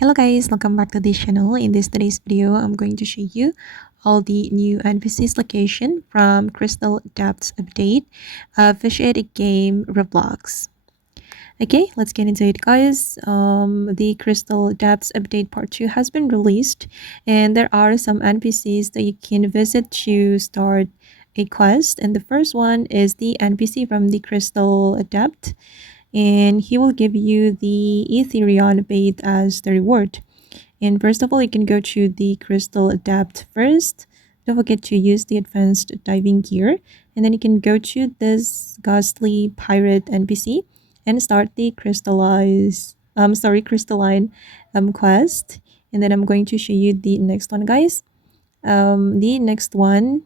Hello guys, welcome back to this channel. In today's video, I'm going to show you all the new NPCs location from Crystal Depths update, Fish It game Roblox. Okay, let's get into it guys. The Crystal Depths update part 2 has been released and there are some NPCs that you can visit to start a quest, and the first one is the NPC from the Crystal Adept, and he will give you the ethereion bait as the reward. And first of all, you can go to the Crystal Adept first. Don't forget to use the advanced diving gear, and then you can go to this Ghastly pirate NPC and start the crystalline quest. And then I'm going to show you the next one, guys. The next one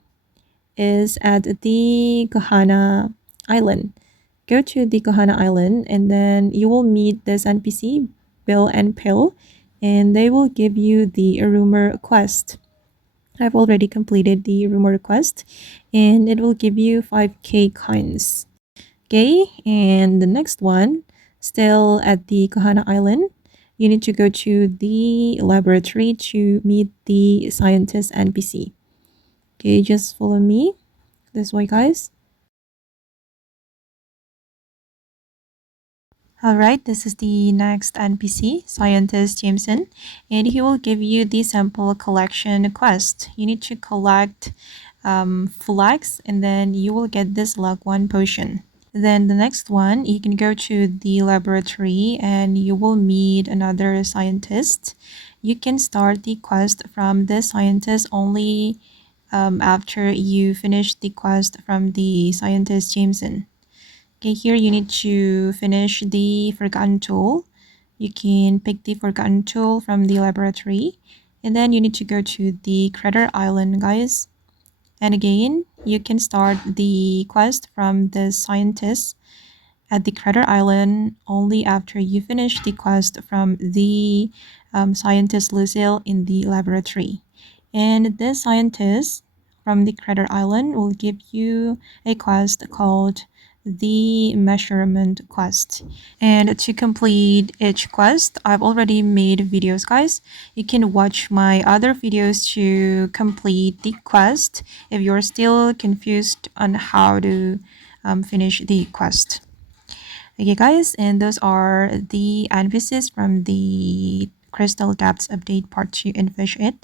is at the Kohana Island. Go to the Kohana Island and then you will meet this NPC, Bill and Pill, and they will give you the rumor quest. I've already completed the rumor quest and it will give you 5k coins. Okay, and the next one, still at the Kohana Island, you need to go to the laboratory to meet the scientist NPC. Okay, just follow me this way, guys. Alright, this is the next NPC, Scientist Jameson, and he will give you the sample collection quest. You need to collect flags and then you will get this luck 1 potion. Then the next one, you can go to the laboratory and you will meet another scientist. You can start the quest from this scientist only after you finish the quest from the Scientist Jameson. Okay, here you need to finish the Forgotten Tool. You can pick the Forgotten Tool from the laboratory. And then you need to go to the Crater Island, guys. And again, you can start the quest from the scientist at the Crater Island only after you finish the quest from the scientist Lucille in the laboratory. And this scientist from the Crater Island will give you a quest called the measurement quest, and to complete each quest I've already made videos, guys. You can watch my other videos to complete the quest if you're still confused on how to finish the quest. Okay guys, and those are the NPCs from the Crystal Depths update part 2 in Fish It.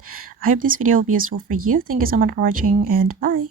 I hope this video will be useful for you. Thank you so much for watching and bye.